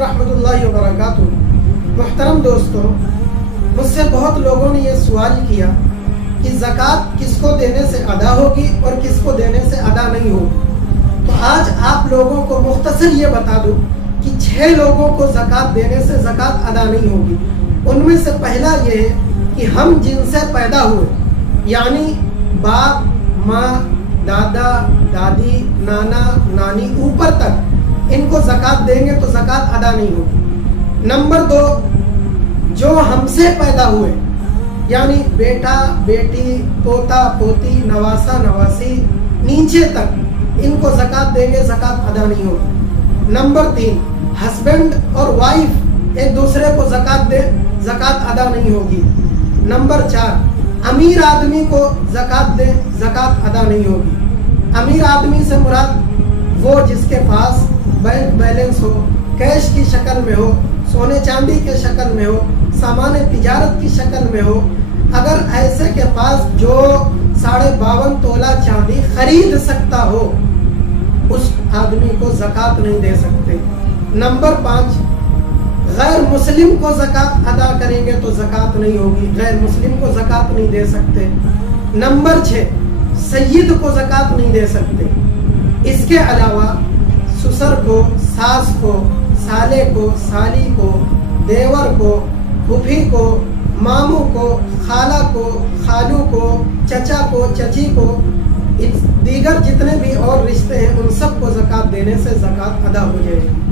व रहमतुल्लाहि व बरकातुहू। मुहतरम दोस्तों, मुझसे बहुत लोगों ने ये सवाल किया कि ज़कात किसको देने से अदा होगी और किसको देने से अदा नहीं होगी। तो आज आप लोगों को मुख्तसर ये बता दूं कि 6 लोगों को ज़कात देने से ज़कात अदा नहीं होगी। उनमें से पहला ये है कि हम जिनसे पैदा हुए, यानी बाप, माँ, दादा, दादी, नाना, नानी ऊपर तक इनको ज़कात देंगे तो ज़कात अदा नहीं होगी। नंबर 2, जो हमसे पैदा हुए, यानी बेटा, बेटी, पोता, पोती, नवासा, नवासी, नीचे तक इनको ज़कात देंगे, ज़कात अदा नहीं होगी। नंबर 3, हस्बैंड और वाइफ एक दूसरे को ज़कात दे, ज़कात अदा नहीं होगी। नंबर 4, अमीर आदमी को ज़कात दे, ज़कात अदा नहीं होगी। अमीर आदमी से मुराद वो जिसके पास बैंक बैलेंस हो, कैश की शक्ल में हो, सोने चांदी के शक्ल में हो, सामान तिजारत की शक्ल में हो। अगर ऐसे के पास जो 52.5 तोला चांदी खरीद सकता हो, उस आदमी को ज़कात नहीं दे सकते। नंबर 5, गैर मुस्लिम को ज़कात अदा करेंगे तो ज़कात नहीं होगी, गैर मुस्लिम को ज़कात नहीं दे सकते। नंबर 6, सय्यद को ज़कात नहीं दे सकते। इसके अलावा ससुर को, सास को, साले को, साली को, देवर को, फूफी को, मामू को, खाला को, खालू को, चचा को, चची को, दीगर जितने भी और रिश्ते हैं उन सब को ज़कात देने से ज़कात अदा हो जाएगी।